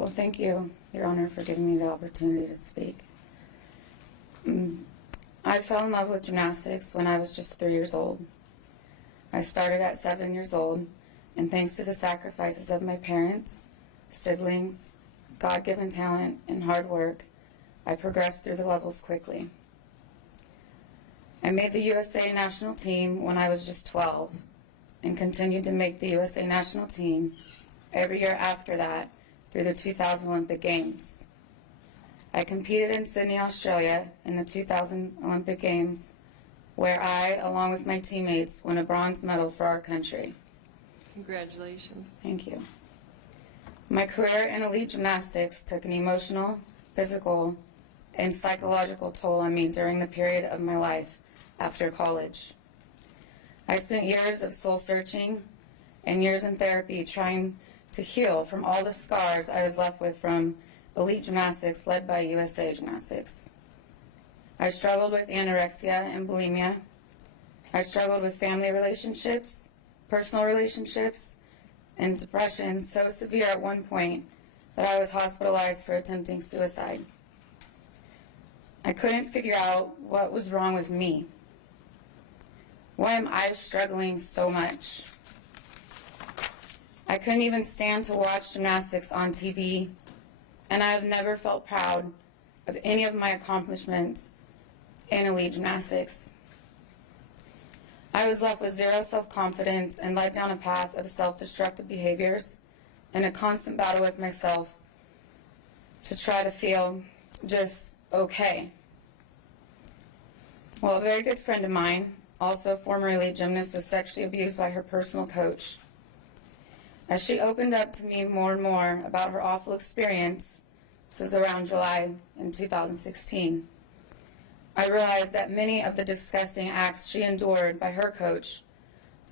Well, thank you, Your Honor, for giving me the opportunity to speak. I fell in love with gymnastics when I was just 3 years old. I started at 7 years old, and thanks to the sacrifices of my parents, siblings, God-given talent, and hard work, I progressed through the levels quickly. I made the USA national team when I was just 12, and continued to make the USA national team every year after that through the 2000 Olympic Games. I competed in Sydney, Australia in the 2000 Olympic Games, where I, along with my teammates, won a bronze medal for our country. Congratulations. Thank you. My career in elite gymnastics took an emotional, physical, and psychological toll on me during the period of my life after college. I spent years of soul-searching and years in therapy trying to heal from all the scars I was left with from elite gymnastics led by USA Gymnastics. I struggled with anorexia and bulimia. I struggled with family relationships, personal relationships, and depression so severe at one point that I was hospitalized for attempting suicide. I couldn't figure out what was wrong with me. Why am I struggling so much? I couldn't even stand to watch gymnastics on TV, and I have never felt proud of any of my accomplishments in elite gymnastics. I was left with zero self-confidence and led down a path of self-destructive behaviors and a constant battle with myself to try to feel just okay. Well, a very good friend of mine, also a former elite gymnast, was sexually abused by her personal coach. As she opened up to me more and more about her awful experience, this was around July in 2016, I realized that many of the disgusting acts she endured by her coach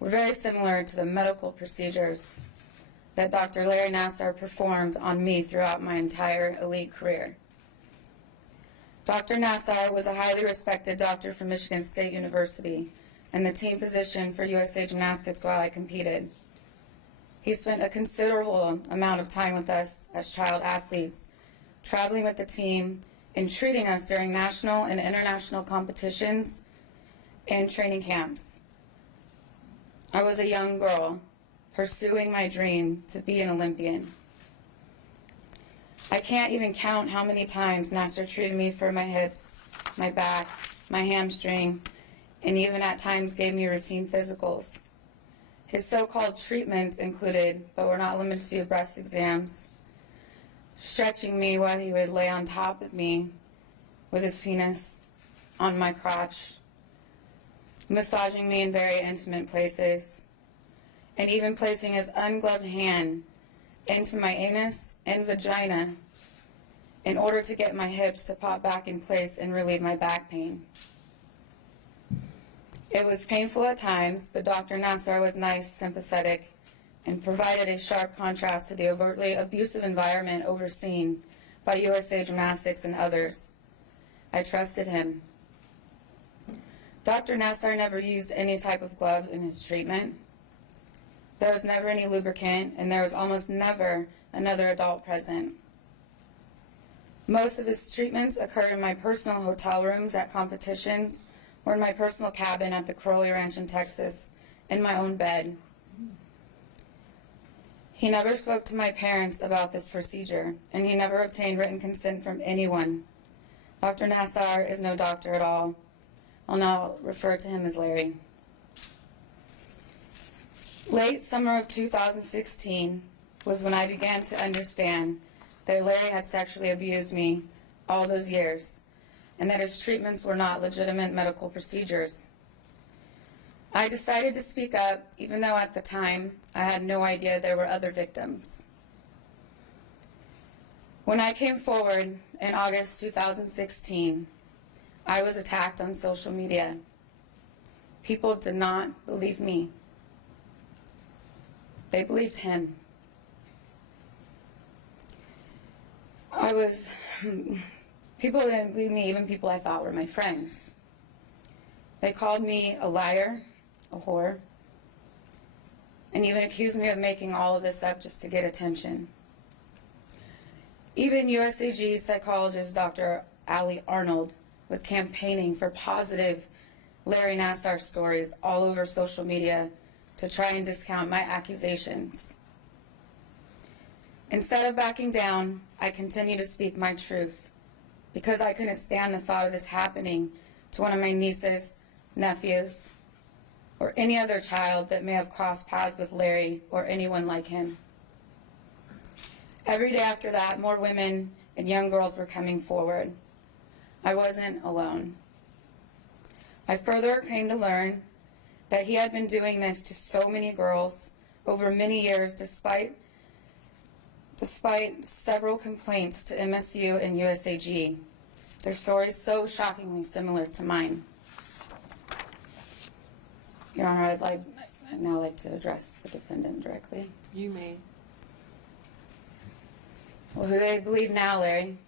were very similar to the medical procedures that Dr. Larry Nassar performed on me throughout my entire elite career. Dr. Nassar was a highly respected doctor from Michigan State University and the team physician for USA Gymnastics while I competed. He spent a considerable amount of time with us as child athletes, traveling with the team and treating us during national and international competitions and training camps. I was a young girl pursuing my dream to be an Olympian. I can't even count how many times Nassar treated me for my hips, my back, my hamstring, and even at times gave me routine physicals. His so-called treatments included, but were not limited to, breast exams, stretching me while he would lay on top of me with his penis on my crotch, massaging me in very intimate places, and even placing his ungloved hand into my anus and vagina in order to get my hips to pop back in place and relieve my back pain. It was painful at times, but Dr. Nassar was nice, sympathetic, and provided a sharp contrast to the overtly abusive environment overseen by USA Gymnastics and others. I trusted him. Dr. Nassar never used any type of glove in his treatment. There was never any lubricant, and there was almost never another adult present. Most of his treatments occurred in my personal hotel rooms at competitions or in my personal cabin at the Crowley Ranch in Texas, in my own bed. He never spoke to my parents about this procedure, and he never obtained written consent from anyone. Dr. Nassar is no doctor at all. I'll now refer to him as Larry. Late summer of 2016 was when I began to understand that Larry had sexually abused me all those years, and that his treatments were not legitimate medical procedures. I decided to speak up, even though at the time I had no idea there were other victims. When I came forward in August 2016, I was attacked on social media. People did not believe me. They believed him. People didn't believe me, even people I thought were my friends. They called me a liar, a whore, and even accused me of making all of this up just to get attention. Even USAG psychologist Dr. Ali Arnold was campaigning for positive Larry Nassar stories all over social media to try and discount my accusations. Instead of backing down, I continue to speak my truth because I couldn't stand the thought of this happening to one of my nieces, nephews, or any other child that may have crossed paths with Larry or anyone like him. Every day after that, more women and young girls were coming forward. I wasn't alone. I further came to learn that he had been doing this to so many girls over many years despite several complaints to MSU and USAG. Their story is so shockingly similar to mine. Your Honor, I'd now like to address the defendant directly. You may. Well, who do they believe now, Larry?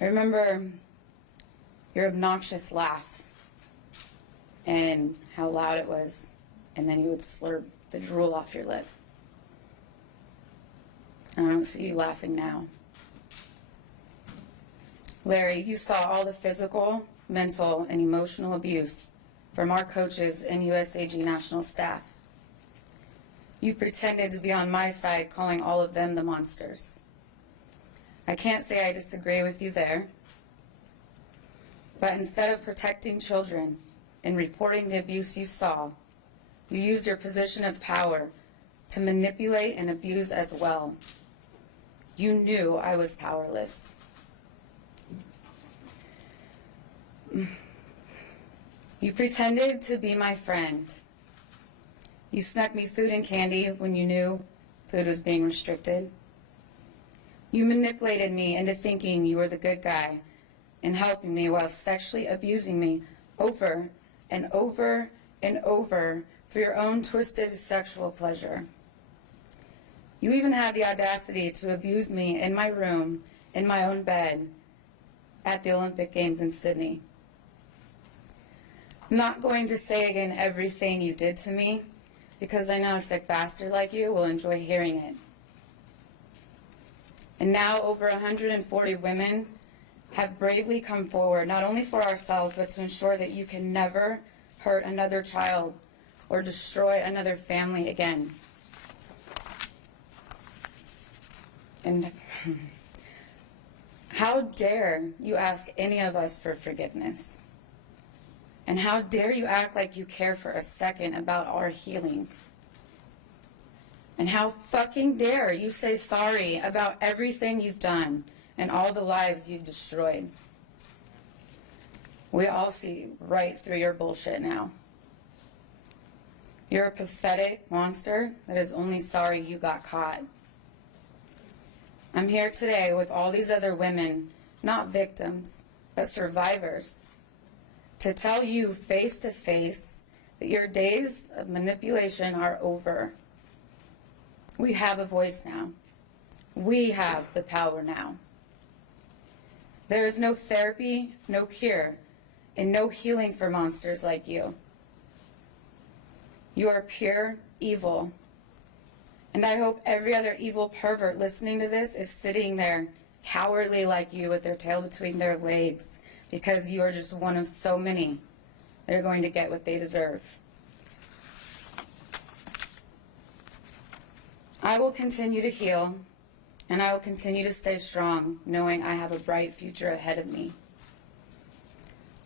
I remember your obnoxious laugh and how loud it was, and then you would slurp the drool off your lip. I don't see you laughing now. Larry, you saw all the physical, mental, and emotional abuse from our coaches and USAG national staff. You pretended to be on my side, calling all of them the monsters. I can't say I disagree with you there, but instead of protecting children and reporting the abuse you saw, you used your position of power to manipulate and abuse as well. You knew I was powerless. You pretended to be my friend. You snuck me food and candy when you knew food was being restricted. You manipulated me into thinking you were the good guy and helping me while sexually abusing me over and over and over for your own twisted sexual pleasure. You even had the audacity to abuse me in my room, in my own bed, at the Olympic Games in Sydney. I'm not going to say again everything you did to me, because I know a sick bastard like you will enjoy hearing it. And now over 140 women have bravely come forward, not only for ourselves, but to ensure that you can never hurt another child or destroy another family again. And how dare you ask any of us for forgiveness? And how dare you act like you care for a second about our healing? And how fucking dare you say sorry about everything you've done and all the lives you've destroyed? We all see right through your bullshit now. You're a pathetic monster that is only sorry you got caught. I'm here today with all these other women, not victims, but survivors, to tell you face to face that your days of manipulation are over. We have a voice now. We have the power now. There is no therapy, no cure, and no healing for monsters like you. You are pure evil. And I hope every other evil pervert listening to this is sitting there cowardly like you with their tail between their legs, because you are just one of so many that are going to get what they deserve. I will continue to heal, and I will continue to stay strong, knowing I have a bright future ahead of me.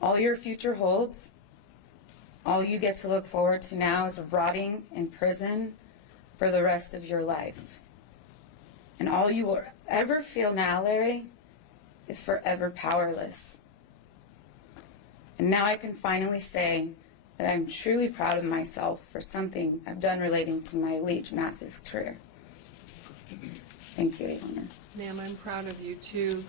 All your future holds, all you get to look forward to now is rotting in prison for the rest of your life. And all you will ever feel now, Larry, is forever powerless. And now I can finally say that I'm truly proud of myself for something I've done relating to my elite gymnastics career. Thank you, Your Honor. Ma'am, I'm proud of you too.